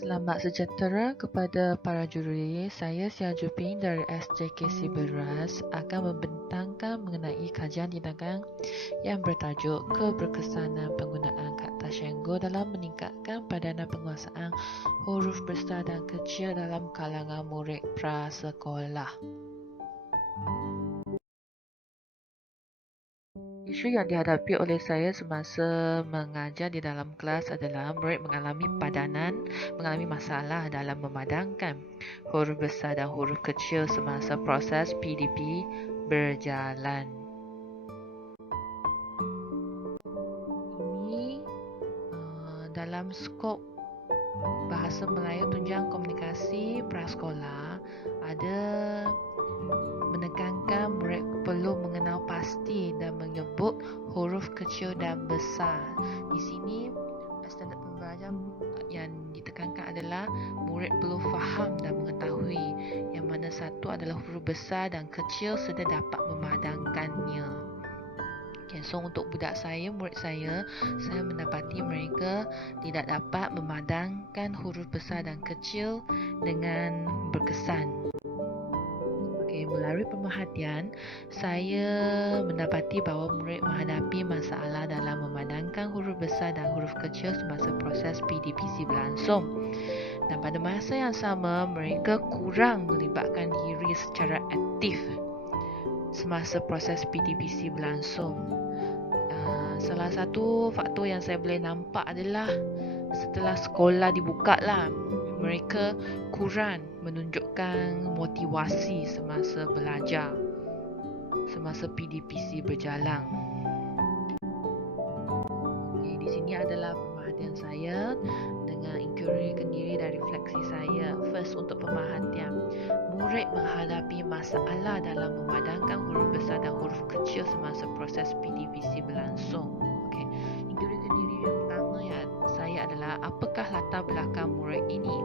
Selamat sejahtera kepada para juri. Saya Sia Juping dari SJKC Beras akan membentangkan mengenai kajian tindakan yang bertajuk keberkesanan penggunaan kata Shango dalam meningkatkan padanan penguasaan huruf besar dan kecil dalam kalangan murid prasekolah. Isu yang dihadapi oleh saya semasa mengajar di dalam kelas adalah murid mengalami masalah dalam memadangkan huruf besar dan huruf kecil semasa proses PDP berjalan. Ini dalam skop Bahasa Melayu Tunjang Komunikasi Prasekolah ada menekankan murid perlu mengenal pasti dan menyebut huruf kecil dan besar. Di sini standard pembelajaran yang ditekankan adalah murid perlu faham dan mengetahui yang mana satu adalah huruf besar dan kecil serta dapat memadangkannya. Okay, so untuk murid saya mendapati mereka tidak dapat memadangkan huruf besar dan kecil dengan berkesan. Melalui pemerhatian, saya mendapati bahawa murid menghadapi masalah dalam memadangkan huruf besar dan huruf kecil semasa proses PDPC berlangsung. Dan pada masa yang sama, mereka kurang melibatkan diri secara aktif semasa proses PDPC berlangsung. Salah satu faktor yang saya boleh nampak adalah setelah sekolah dibuka lah, mereka kurang menunjukkan motivasi semasa belajar, semasa PDPC berjalan. Di sini adalah pemerhatian saya dengan inquiry kendiri dan refleksi saya. First, untuk pemerhatian, murid menghadapi masalah dalam memadangkan huruf besar dan huruf kecil semasa proses PDPC berlangsung. Inquiry kendiri yang pertama saya adalah apakah latar belakang murid ini?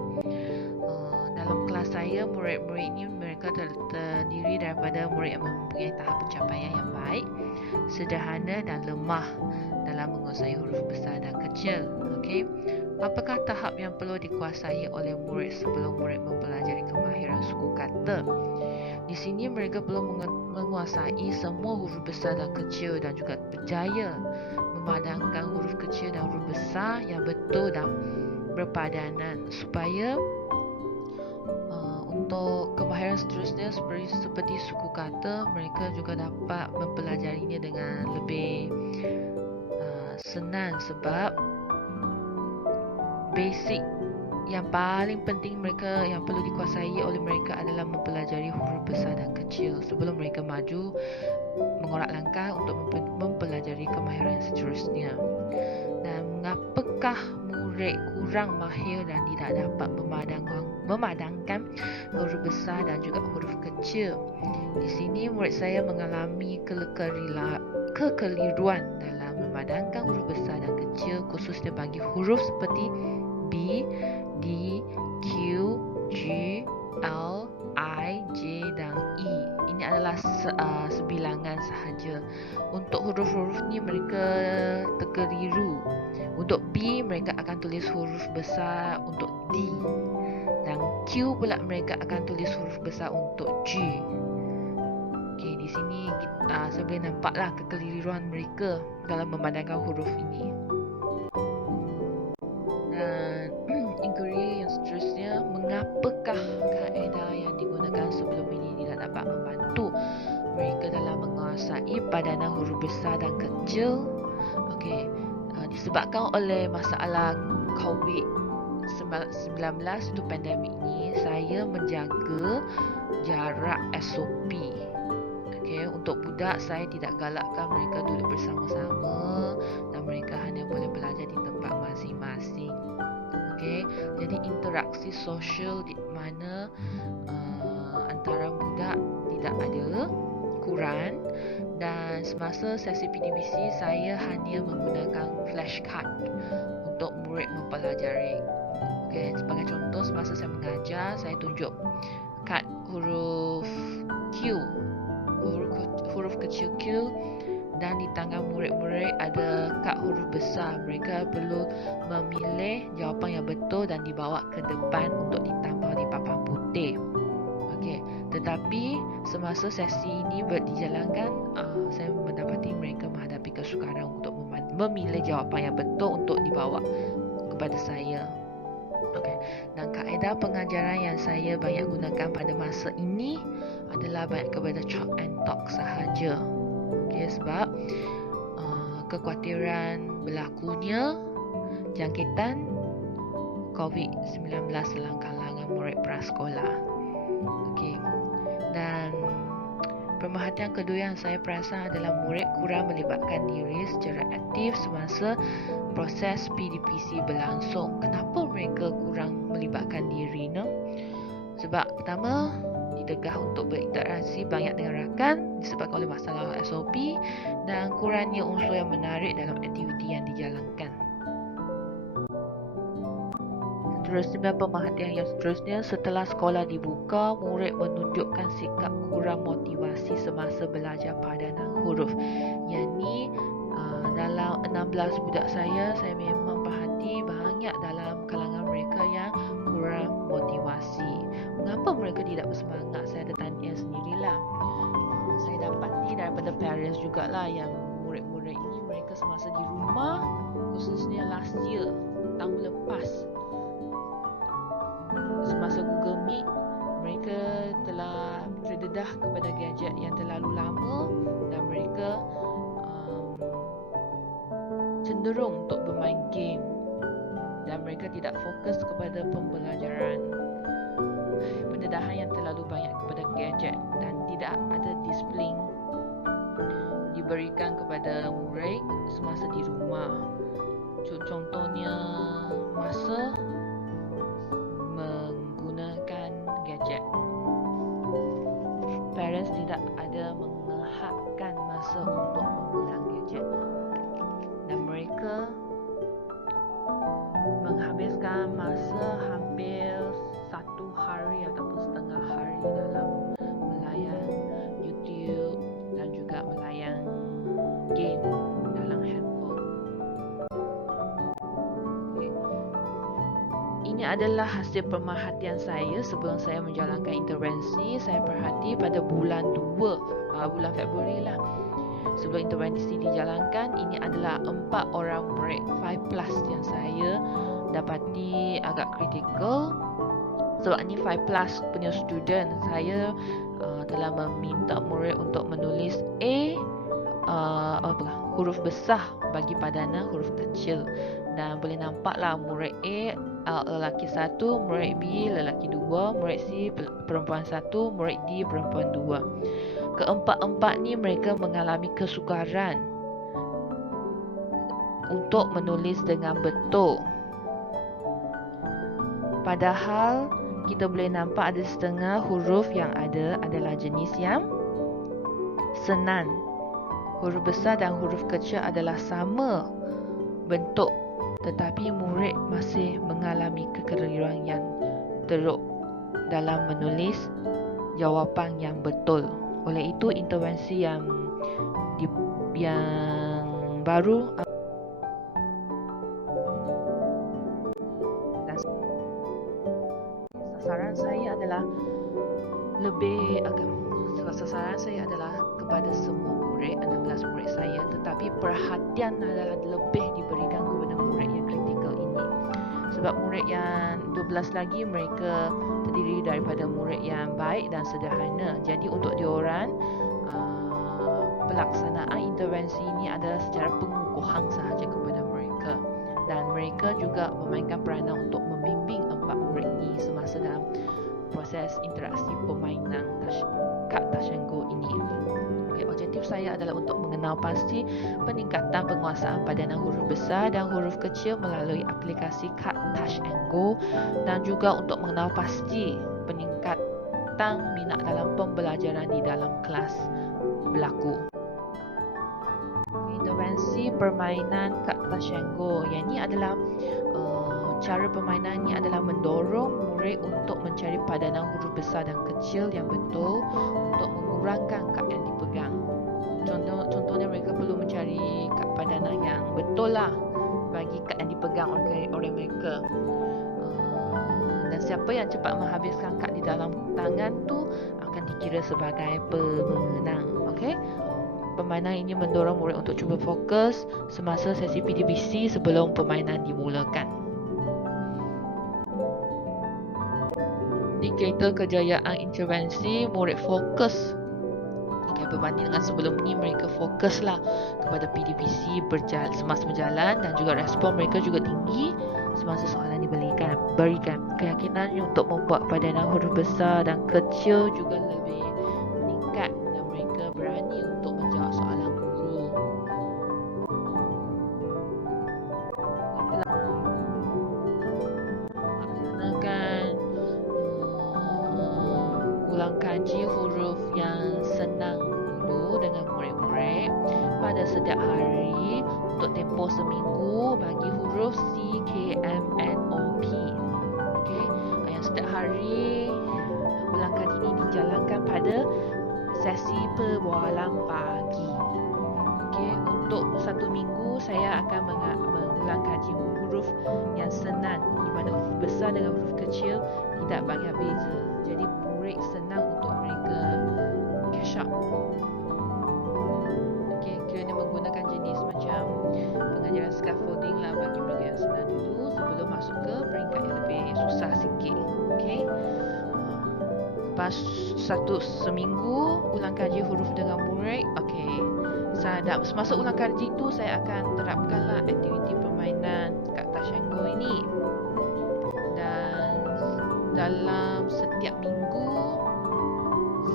Dalam kelas saya, murid-murid ini mereka terdiri daripada murid yang mempunyai tahap pencapaian yang baik, sederhana dan lemah dalam menguasai huruf besar dan kecil. Apakah tahap yang perlu dikuasai oleh murid sebelum murid mempelajari kemahiran suku kata? Di sini mereka perlu menguasai semua huruf besar dan kecil dan juga berjaya memadangkan huruf kecil dan huruf besar yang betul dan berpadanan supaya untuk kemahiran seterusnya seperti suku kata, mereka juga dapat mempelajarinya dengan lebih senang sebab basic yang paling penting yang perlu dikuasai oleh mereka adalah mempelajari huruf besar dan kecil sebelum mereka maju mengorak langkah untuk mempelajari kemahiran seterusnya. Dan mengapakah murid kurang mahir dan tidak dapat memadangkan huruf besar dan juga huruf kecil? Di sini murid saya mengalami kekeliruan dalam memadangkan huruf besar dan kecil, khususnya bagi huruf seperti B, D, Q, G, L, I, J dan E. Ini adalah sebilangan sahaja. Untuk huruf-huruf ni mereka terkeliru. Untuk B mereka akan tulis huruf besar untuk D, dan Q pula mereka akan tulis huruf besar untuk G. Di sini saya boleh nampaklah kekeliruan mereka dalam memandangkan huruf ini. Dan inquiry yang seterusnya, mengapakah kaedah yang digunakan sebelum ini tidak dapat membantu mereka dalam menguasai padanan huruf besar dan kecil? Disebabkan oleh masalah COVID-19 itu pandemik ini, saya menjaga jarak SOP. Untuk budak, saya tidak galakkan mereka duduk bersama-sama dan mereka hanya boleh belajar di tempat masing-masing. Jadi interaksi sosial di mana antara budak tidak ada, kurang. Dan semasa sesi PDPC, saya hanya menggunakan flashcard untuk murid mempelajari. Sebagai contoh, semasa saya mengajar, saya tunjuk kad huruf Q, huruf kecil Q dan di tangan murid-murid ada kad huruf besar. Mereka perlu memilih jawapan yang betul dan dibawa ke depan untuk ditambah di papan putih. Okey, tetapi semasa sesi ini dijalankan, saya mendapati mereka menghadapi kesukaran untuk memilih jawapan yang betul untuk dibawa kepada saya. Okey, dan kaedah pengajaran yang saya banyak gunakan pada masa ini adalah banyak kepada chalk and talk sahaja. Okey, sebab kekhawatiran berlakunya jangkitan COVID-19 dalam kalangan murid prasekolah. Okey. Dan pemerhatian kedua yang saya perasan adalah murid kurang melibatkan diri secara aktif semasa proses PDPC berlangsung. Kenapa mereka kurang melibatkan diri? Sebab pertama, ditegah untuk berinteraksi banyak dengan rakan disebabkan oleh masalah SOP dan kurangnya unsur yang menarik dalam aktiviti yang dijalankan. Seterusnya, pemerhatian yang seterusnya, setelah sekolah dibuka, murid menunjukkan sikap kurang motivasi semasa belajar padanan huruf. Yang ni dalam 16 budak saya memang perhati banyak dalam kalangan mereka yang kurang motivasi. Mengapa mereka tidak bersemangat? Saya ada tanya sendirilah. Saya dapati daripada parents jugalah yang murid-murid ini mereka semasa di rumah, khususnya last year, tahun lepas, semasa Google Meet, mereka telah terdedah kepada gadget yang terlalu lama dan mereka cenderung untuk bermain game dan mereka tidak fokus kepada pembelajaran. Pendedahan yang terlalu banyak kepada gadget dan tidak ada disiplin diberikan kepada murid semasa di rumah. Contohnya masa menggunakan gadget. Parents tidak ada mengehakkan masa untuk menggunakan gadget dan mereka menghabiskan masa hampir 1 hari ataupun setengah hari dalam melayan YouTube dan juga melayan game dalam handphone. Okay. Ini adalah hasil pemerhatian saya sebelum saya menjalankan intervensi. Saya perhati pada bulan 2, bulan Februari lah. Sebelum intervensi dijalankan, ini adalah 4 orang murid 5+ yang saya dapati agak kritikal. Sebab ni 5+ punya student, saya telah meminta murid untuk menulis huruf besar bagi padanan huruf kecil. Dan boleh nampaklah murid A lelaki 1, murid B lelaki 2, murid C perempuan 1, murid D perempuan 2. Keempat-empat ni mereka mengalami kesukaran untuk menulis dengan betul. Padahal kita boleh nampak ada setengah huruf yang ada adalah jenis yang senang. Huruf besar dan huruf kecil adalah sama bentuk, tetapi murid masih mengalami kekeliruan yang teruk dalam menulis jawapan yang betul. Oleh itu, intervensi yang baru dan sasaran saya adalah sasaran saya adalah kepada semua murid, 16 murid saya, tetapi perhatian adalah lebih diberikan kepada murid yang kritikal ini. Sebab murid yang 12 lagi mereka terdiri daripada murid yang baik dan sederhana. Jadi untuk diorang pelaksanaan intervensi ini adalah secara pengukuhan sahaja kepada mereka, dan mereka juga memainkan peranan untuk membimbing 4 murid ini semasa dalam proses interaksi permainan kad Touch and Go ini. Objektif saya adalah untuk mengenal pasti peningkatan penguasaan padanan huruf besar dan huruf kecil melalui aplikasi kad Touch and Go, dan juga untuk mengenal pasti peningkatan minat dalam pembelajaran di dalam kelas berlaku. Intervensi permainan kad Touch and Go, yang ini adalah cara permainan ini adalah mendorong murid untuk mencari padanan huruf besar dan kecil yang betul untuk mengurangkan kad yang dipegang. Contohnya mereka perlu betul lah bagi kad yang dipegang oleh mereka. Dan siapa yang cepat menghabiskan kad di dalam tangan tu akan dikira sebagai pemenang. Okey. Permainan ini mendorong murid untuk cuba fokus semasa sesi PDBC sebelum permainan dimulakan. Di kereta kejayaan intervensi, murid fokus. Jika berbanding dengan sebelum ni, mereka fokuslah kepada PDBC semasa berjalan dan juga respon mereka juga tinggi semasa soalan diberikan. Keyakinannya untuk membuat padanan huruf besar dan kecil juga lebih meningkat dan mereka berani untuk menjawab soalan guru. Laksanakan ulang kaji huruf yang senang dulu dengan murid-murid pada setiap hari untuk tempoh seminggu bagi huruf C, K, M, N, O, P. Okey, yang setiap hari ulang kaji ini dijalankan pada sesi perbualan pagi. Okey, untuk satu minggu saya akan mengulang kaji huruf yang senang, di mana huruf besar dengan huruf kecil tidak banyak beza. Jadi murid senang untuk mereka catch up. Okey, kerana menggunakan jenis macam pengajaran scaffolding lah bagi mereka yang senang dulu sebelum masuk ke peringkat yang lebih susah sikit. Okey. Lepas seminggu ulang kaji huruf dengan murid. Okey. Semasa ulang kaji tu saya akan terapkanlah aktiviti permainan kat Tashango ini. Dan dalam setiap minggu,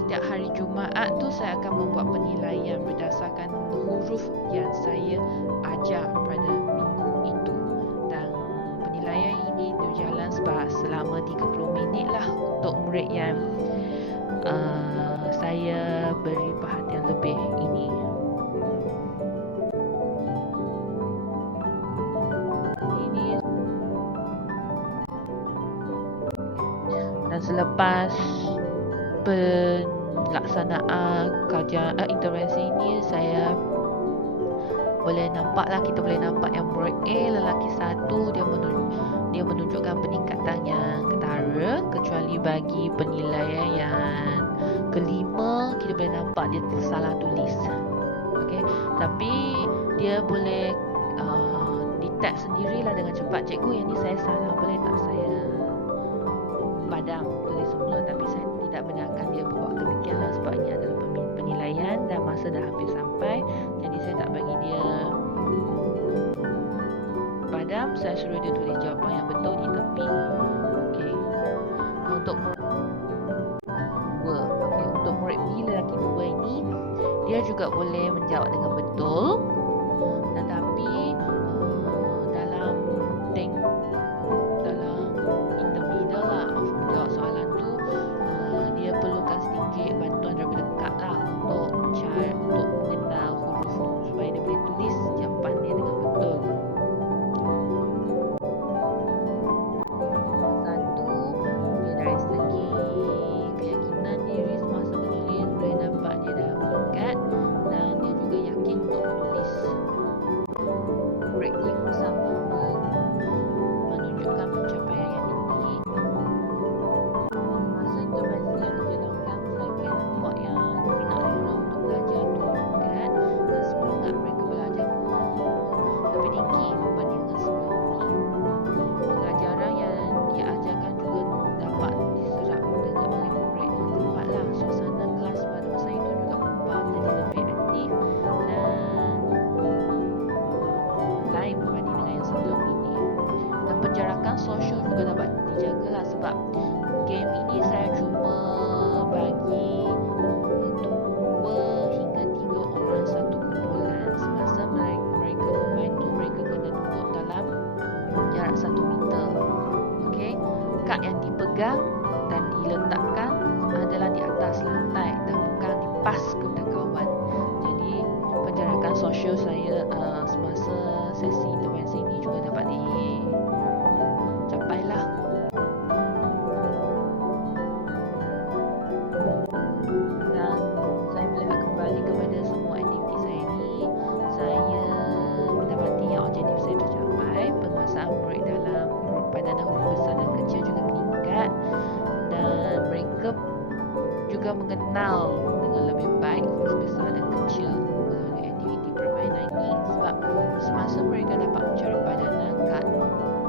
setiap hari Jumaat tu saya akan membuat penilaian berdasarkan huruf yang saya ajar pada minggu itu. Dan penilaian ini berjalan selama 30 minit lah untuk murid yang saya beri perhatian lebih ini. Dan selepas pelaksanaan kajian intervensi ini, saya kita boleh nampak yang murid A lelaki 1 dia menunjukkan peningkatan yang ketara, kecuali bagi penilaian yang kelima kita boleh nampak dia tersalah tulis. Okey, tapi dia boleh detect sendirilah dengan cepat, cikgu yang ni saya salah, boleh tak saya padam tulis semula. Tapi saya tidak benarkan dia buat demikianlah sebab ini adalah penilaian dan masa dah hampir sampai. Jadi saya tak bagi dia padam, saya suruh dia tulis jawapan yang betul di tepi. Okey. Untuk murid B lelaki 2 ini, dia juga boleh menjawab dengan betul. Tetapi dalam in the middle lah of menjawab soalan tu, dia perlukan sedikit bantuan daripada kak lah untuk mengenal huruf tu supaya dia boleh tulis jawapan dia dengan betul. Satu, dia dari segi keyakinan diri semasa menulis boleh nampak dia dah meningkat dan dia juga yakin untuk menulis. Murid ni pun sama menunjukkan pencapaian yang tinggi. Masa intervensi yang dijalankan, saya boleh nampak yang minat diorang untuk belajar tu meningkat dan semangat mereka belajar pun lebih tinggi berbanding dengan sebelum ni. Pengajaran yang diajarkan juga dapat diserap oleh murid dengan cepat lah. Suasana kelas pada masa itu juga berubah menjadi lebih aktif dan lain berbanding dengan yang sebelum ini. Dan penjarakan sosial juga dapat dijagalah sebab game ini saya cuma bagi 2 hingga 3 orang satu kumpulan. Semasa mereka bermain tu, mereka kena duduk dalam jarak 1 meter. Okey, kad yang dipegang dan diletakkan adalah di atas lantai dan bukan dipas kepada kawan. Jadi penjarakan sosial saya semasa sesi intervensi ini juga dapat dicapai lah. Dan saya melihat kembali kepada semua aktiviti saya ni, saya mendapati yang mengenal dengan lebih baik huruf besar dan kecil melalui aktiviti permainan ini, sebab semasa mereka dapat mencari padanan kat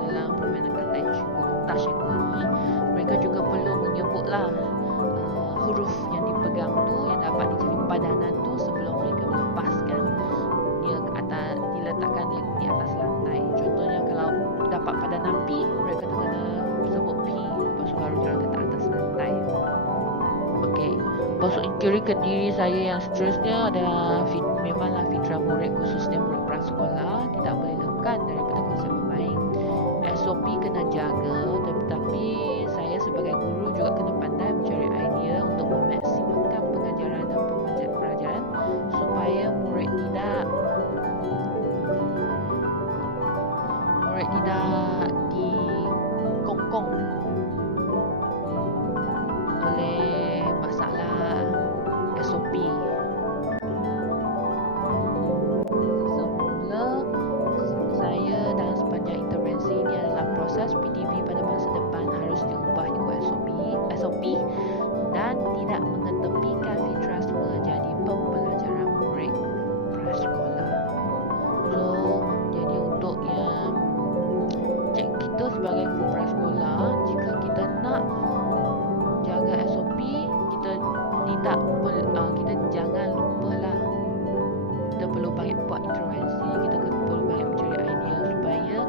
dalam permainan kata tasyangga ni, mereka juga perlu menyebutlah huruf yang dipegang tu, yang dapat dicari padanan tu sebelum mereka melepaskan dia ke atas, diletakkan dia di atas lantai. Contohnya kalau dapat padanan P, mereka tu kena sebut P, lepas tu baru dia letak atas lantai. Okey, masuk inquiry ke diri saya yang seterusnya adalah memanglah fitrah murid, khususnya murid prasekolah, tidak boleh lekat daripada konsep bermain. SOP kena jaga, tetapi saya sebagai guru juga kena pandai mencari idea untuk memaksimumkan pengajaran dan pembelajaran supaya murid tidak dikongkong oleh masalah SOP. Semula saya dan sepanjang intervensi ini adalah proses PDV pada masa depan harus diubah ikut SOP dan tidak mengetepikan fitrah semula jadi pembelajaran murid prasekolah. So, jadi untuk yang kita sebagai guru prasekolah, jika kita nak jaga SOP, kita jangan lupalah, kita perlu banyak buat intervensi, kita perlu banyak mencari idea supaya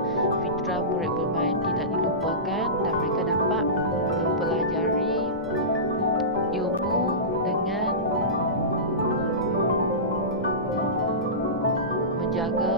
fitrah murid bermain tidak dilupakan dan mereka dapat mempelajari ilmu dengan menjaga